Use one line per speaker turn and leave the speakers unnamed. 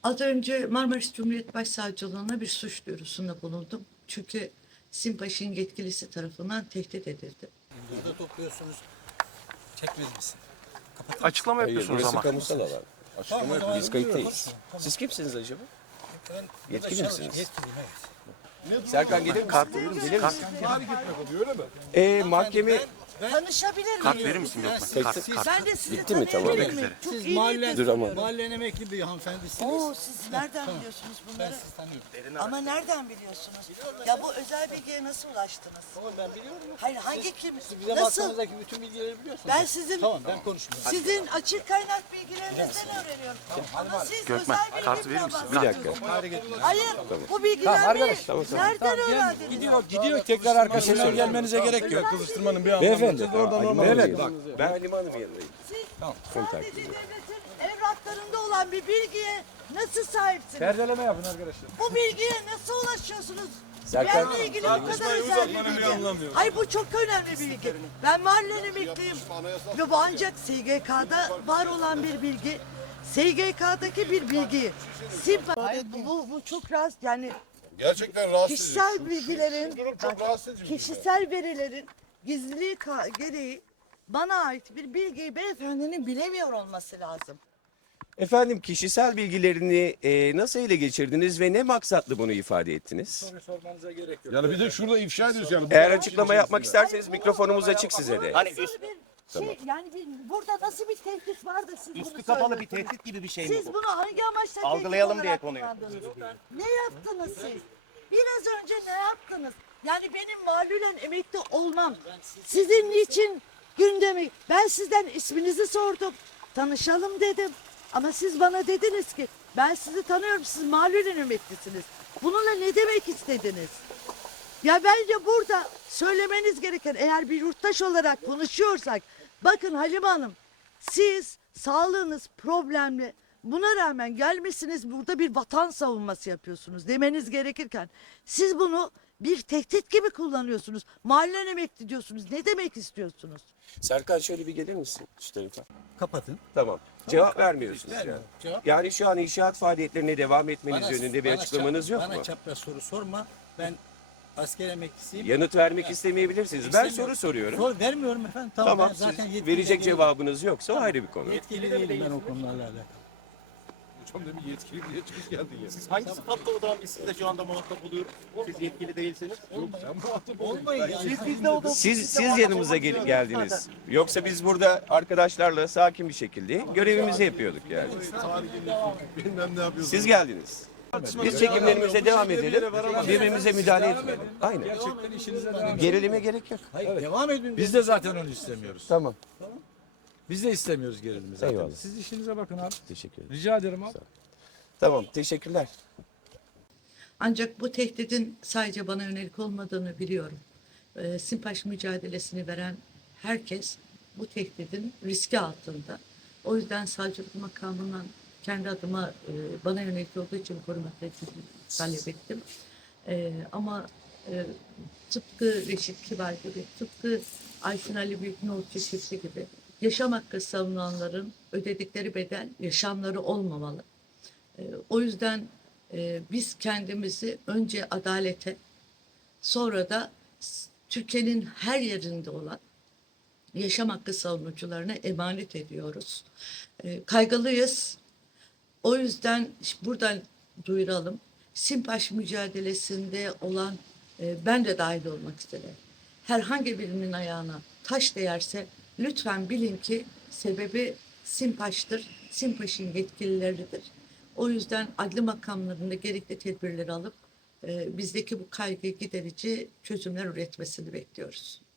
Az önce Marmaris Cumhuriyet Başsavcılığına bir suç duyurusunda bulundum. Çünkü SİMPAŞ'ın yetkilisi tarafından tehdit edildi.
Burada topluyorsunuz. Çekmez misin?
Açıklama
Hayır,
yapıyorsunuz
burası
ama.
kamusal alan. Açıklama
Tamam,
yok. Biz kayıttayız.
Tamam.
Siz kimsiniz acaba?
Ben
Yetkili
burada
misiniz?
Yetkiliyim, evet.
Serkan gelir
Kart,
misin? Gelir misin? Mahkeme
Tanışabilir miyim?
kart verir misin Gökmen? Kart.
Ben de sizi
Bitti mi? Tamam.
tanıyabilir miyim? Çok
Siz
iyi
mahallen,
Dur ama.
mahallen emekli bir hanımefendisiniz.
Oo, siz nereden biliyorsunuz
Ben
bunları?
sizi tanıyorum.
Ama nereden biliyorsunuz? Ya bu özel bilgiye nasıl ulaştınız?
Tamam, ben biliyorum.
Hayır, hangi kim?
Bize
Nasıl?
baktığınızdaki bütün bilgileri biliyorsunuz.
Ben sizin
Tamam, ben konuşmuyorum.
sizin açık kaynak bilgilerinizden öğreniyorum. Ama siz
Gökmen,
özel bir
kartı verir
bilgi
misin?
Bir dakika.
Hayır, bu bilgilenmeyi nereden öğrendiniz?
Gidiyor tekrar arkasından gelmenize gerek yok. Kızıştırmanın bir anlamı.
Beyefendi.
Evet bak.
Ben Halime Hanım'ın yanındayım.
Siz
Kontak
sadece
ediyorum.
devletin evraklarında olan bir bilgiye nasıl sahipsiniz?
Perdeleme yapın arkadaşlar.
Bu bilgiye nasıl ulaşıyorsunuz?
Serkan-
Benle ilgili bu kadar özel bir bilgi. Ay bu çok önemli bir bilgi. Ben mahallen emekliyim. Ve bu ancak SGK'da var olan bir bilgi. SGK'daki bir bilgi. Hayır, bu çok rahatsız yani
Gerçekten rahatsız edici.
kişisel bilgilerin,
Durum çok rahatsız edici.
kişisel verilerin gizliliği gereği bana ait bir bilgiyi beyefendinin bilemiyor olması lazım.
Efendim kişisel bilgilerini nasıl ele geçirdiniz ve ne maksatlı bunu ifade ettiniz?
Sormanıza gerek yok.
Yani bir de şurada ifşa ediyorsun yani.
Eğer açıklama yapmak isterseniz mikrofonumuz açık size de.
Hani
Nasıl bir şey, yani burada nasıl bir tehdit var da siz bunu
üstü kapalı bir
söylüyorsunuz?
tehdit gibi bir şey mi
Siz
bu?
bunu hangi amaçla tehdit
Algılayalım
olarak
diye konuyu.
kullandınız? Ne yaptınız siz? Biraz önce ne yaptınız? Yani benim malulen emekli olmam. Sizin için gündemi. Ben sizden isminizi sordum. Tanışalım dedim. Ama siz bana dediniz ki ben sizi tanıyorum, siz malulen emeklisiniz. Bununla ne demek istediniz? Ya bence burada söylemeniz gereken, eğer bir yurttaş olarak konuşuyorsak, bakın Halime Hanım, siz sağlığınız problemli, buna rağmen gelmişsiniz burada bir vatan savunması yapıyorsunuz demeniz gerekirken siz bunu bir tehdit gibi kullanıyorsunuz. Mahallen emekli diyorsunuz. Ne demek istiyorsunuz?
Serkan şöyle bir gelir misin şu tarafa?
Kapatın.
Tamam. Cevap vermiyorsunuz yani.
Cevap.
Yani şu an inşaat faaliyetlerine devam etmeniz yönünde bir
bana
açıklamanız yok
Bana
mu?
çapraz soru sorma. Ben asker emeklisiyim.
Yanıt vermek istemeyebilirsiniz. Ben soru
İstemiyorum.
soruyorum.
Vermiyorum efendim. Tamam,
Tamam,
ben zaten
siz
yetkili
verecek
değilim.
cevabınız yoksa o ayrı bir konu.
Yetkili değilim ben o konularla alakalı.
Hocam demin yetkili diye çıkış geldin ya.
Hangi sıfatla o zaman biz sizle şu anda muhatap oluyoruz? Siz yetkili değilsiniz.
Sen muhatap
Olmayın yani.
Siz bizde olduğunuz
Siz yanımıza geldiniz. Yoksa biz burada arkadaşlarla sakin bir şekilde görevimizi yapıyorduk yani.
bilmem ne yapıyorsun.
Siz geldiniz. Biz çekimlerimize devam edelim. Birbirimize müdahale etmeyelim. Aynen.
Gerçekten işinize devam edin.
Gerilime gerek yok.
Hayır, devam edin.
Biz de zaten onu istemiyoruz.
Tamam.
Biz de istemiyoruz gerilimi zaten.
Eyvallah.
Siz işinize bakın abi.
Teşekkür ederim.
Rica ederim abi.
Tamam. Teşekkürler.
Ancak bu tehditin sadece bana yönelik olmadığını biliyorum. SİMPAŞ mücadelesini veren herkes bu tehditin riski altında. O yüzden savcılık makamından kendi adıma bana yönelik olduğu için koruma tehdidi talep ettim. Ama tıpkı Reşit Kibar gibi, tıpkı Ayşin Ali Büyüknoğlu çiftçisi gibi yaşam hakkı savunanların ödedikleri bedel yaşamları olmamalı. O yüzden biz kendimizi önce adalete, sonra da Türkiye'nin her yerinde olan yaşam hakkı savunucularına emanet ediyoruz. Kaygılıyız. O yüzden buradan duyuralım. SİMPAŞ mücadelesinde olan ben de dahil olmak üzere herhangi birinin ayağına taş değerse lütfen bilin ki sebebi SİMPAŞ'tır. SİMPAŞ'ın yetkilileridir. O yüzden adli makamlarında gerekli tedbirleri alıp bizdeki bu kaygıyı giderici çözümler üretmesini bekliyoruz.